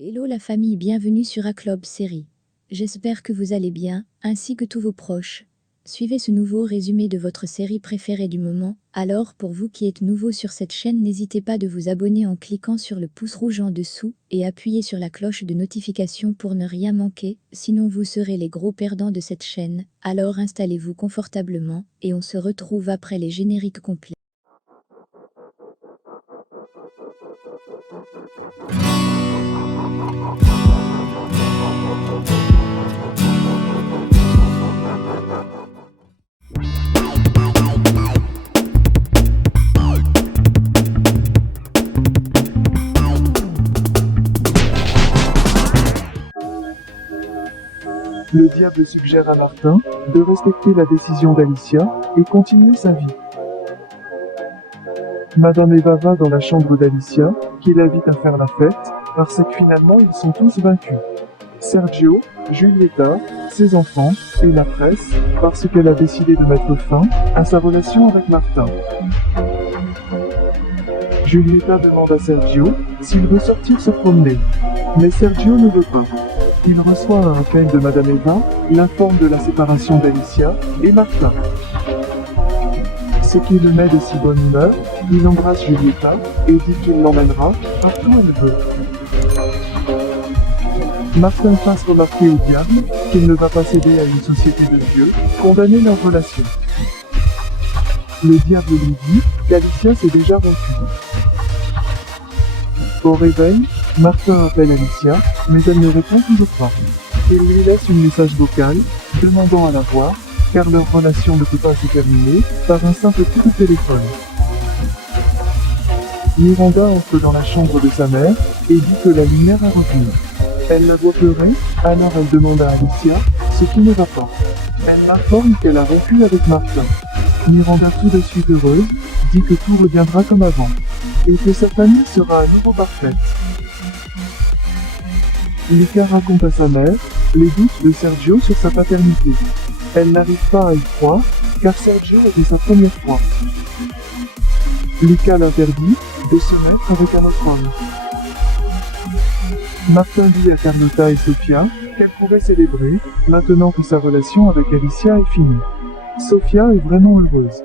Hello la famille, bienvenue sur A-Club Série. J'espère que vous allez bien, ainsi que tous vos proches. Suivez ce nouveau résumé de votre série préférée du moment. Alors, pour vous qui êtes nouveau sur cette chaîne, n'hésitez pas de vous abonner en cliquant sur le pouce rouge en dessous et appuyez sur la cloche de notification pour ne rien manquer, sinon vous serez les gros perdants de cette chaîne. Alors installez-vous confortablement et on se retrouve après les génériques complets. Le diable suggère à Martin de respecter la décision d'Alicia et continuer sa vie. Madame Eva va dans la chambre d'Alicia, qui l'invite à faire la fête, parce que finalement ils sont tous vaincus. Sergio, Giulietta, ses enfants, et la presse, parce qu'elle a décidé de mettre fin à sa relation avec Martin. Giulietta demande à Sergio s'il veut sortir se promener. Mais Sergio ne veut pas. Il reçoit un appel de Madame Eva, l'informe de la séparation d'Alicia et Martin. Ce qui le met de si bonne humeur, il embrasse Giulietta et dit qu'il l'emmènera partout où elle veut. Martin fasse remarquer au diable qu'il ne va pas céder à une société de vieux, condamner leur relation. Le diable lui dit qu'Alicia s'est déjà rompue. Au réveil, Martin appelle Alicia, mais elle ne répond toujours pas. Il lui laisse un message vocal, demandant à la voir, car leur relation ne peut pas se terminer par un simple coup de téléphone. Miranda entre dans la chambre de sa mère et dit que la lumière a revenu. Elle la voit pleurer, alors elle demande à Alicia ce qui ne va pas. Elle l'informe qu'elle a rompu avec Martin. Miranda tout de suite heureuse, dit que tout reviendra comme avant, et que sa famille sera à nouveau parfaite. Lika raconte à sa mère les doutes de Sergio sur sa paternité. Elle n'arrive pas à y croire, car Sergio était sa première fois. Lika l'interdit de se mettre avec un autre homme. Martin dit à Carlotta et Sofia qu'elle pourrait célébrer, maintenant que sa relation avec Alicia est finie. Sofia est vraiment heureuse.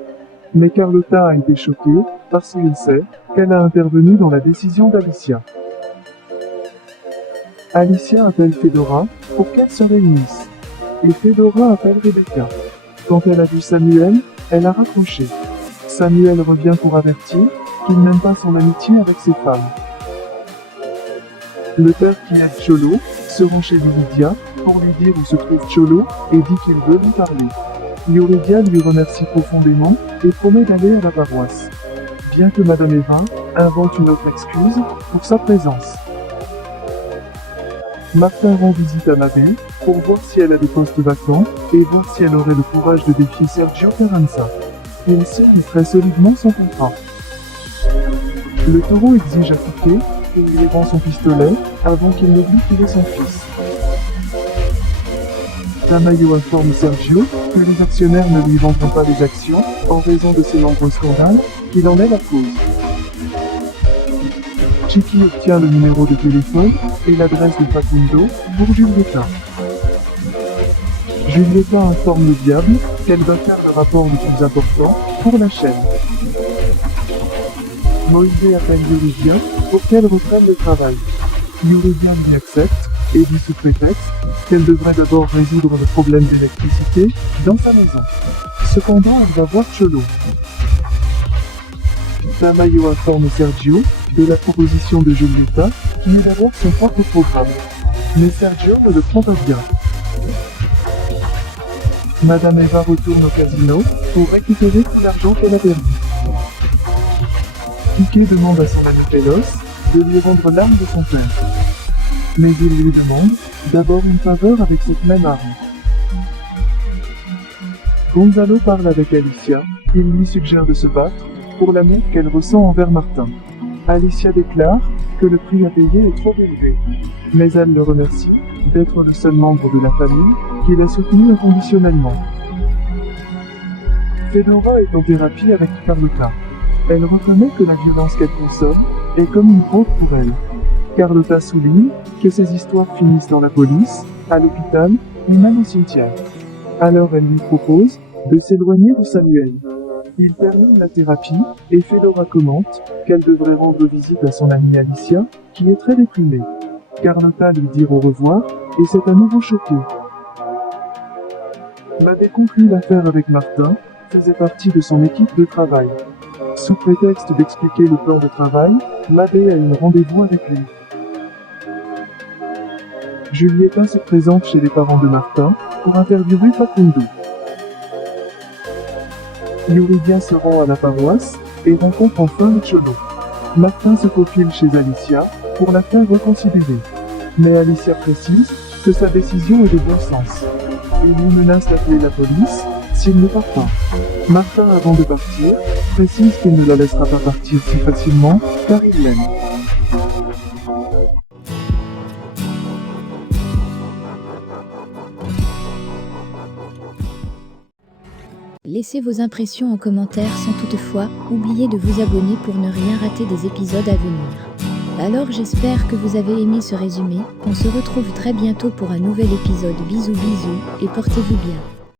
Mais Carlotta a été choquée, parce qu'il sait qu'elle a intervenu dans la décision d'Alicia. Alicia appelle Fedora pour qu'elle se réunisse. Et Fedora appelle Rebecca. Quand elle a vu Samuel, elle a raccroché. Samuel revient pour avertir qu'il n'aime pas son amitié avec ses femmes. Le père qui aide Cholo se rend chez Yuridia pour lui dire où se trouve Cholo et dit qu'il veut lui parler. Yuridia lui remercie profondément et promet d'aller à la paroisse. Bien que Madame Eva invente une autre excuse pour sa présence. Martin rend visite à Mabel pour voir si elle a des postes vacants et voir si elle aurait le courage de défier Sergio Carranza. Il signe très solidement son contrat. Le taureau exige à Fouquet qu'il lui rend son pistolet avant qu'il n'oublie qu'il est son fils. Tamayo informe Sergio que les actionnaires ne lui vendront pas les actions en raison de ses nombreux scandales, qu'il en est la cause. Chiqui obtient le numéro de téléphone et l'adresse de Facundo pour Giulietta. Giulietta informe le diable qu'elle va faire le rapport le plus important pour la chaîne. Moïse appelle Yuridia pour qu'elle reprenne le travail. Yuridia lui accepte et dit sous prétexte qu'elle devrait d'abord résoudre le problème d'électricité dans sa maison. Cependant, elle va voir Cholo. Tamayo informe Sergio de la proposition de Giulietta, qui est d'avoir son propre programme. Mais Sergio ne le prend pas bien. Madame Eva retourne au casino pour récupérer tout l'argent qu'elle a perdu. Piquet demande à son ami Pelos de lui rendre l'arme de son père. Mais il lui demande d'abord une faveur avec cette même arme. Gonzalo parle avec Alicia, il lui suggère de se battre pour l'amour qu'elle ressent envers Martin. Alicia déclare que le prix à payer est trop élevé, mais elle le remercie d'être le seul membre de la famille qui l'a soutenu inconditionnellement. Fedora est en thérapie avec Carlotta. Elle reconnaît que la violence qu'elle consomme est comme une drogue pour elle. Carlotta souligne que ces histoires finissent dans la police, à l'hôpital ou même au cimetière. Alors elle lui propose de s'éloigner de Samuel. Il termine la thérapie et Fedora commente qu'elle devrait rendre visite à son amie Alicia, qui est très déprimée. Carlotta lui dit au revoir et c'est à nouveau choqué. Maddie conclut l'affaire avec Martin, faisait partie de son équipe de travail. Sous prétexte d'expliquer le plan de travail, Maddie a un rendez-vous avec lui. Julieta se présente chez les parents de Martin pour interviewer Facundo. Yuridia se rend à la paroisse et rencontre enfin le Cholo. Martin se faufile chez Alicia pour la faire reconsidérer. Mais Alicia précise que sa décision est de bon sens. Il lui menace d'appeler la police s'il ne part pas. Martin, avant de partir, précise qu'il ne la laissera pas partir si facilement car il l'aime. Laissez vos impressions en commentaire sans toutefois oublier de vous abonner pour ne rien rater des épisodes à venir. Alors j'espère que vous avez aimé ce résumé, on se retrouve très bientôt pour un nouvel épisode. Bisous bisous et portez-vous bien.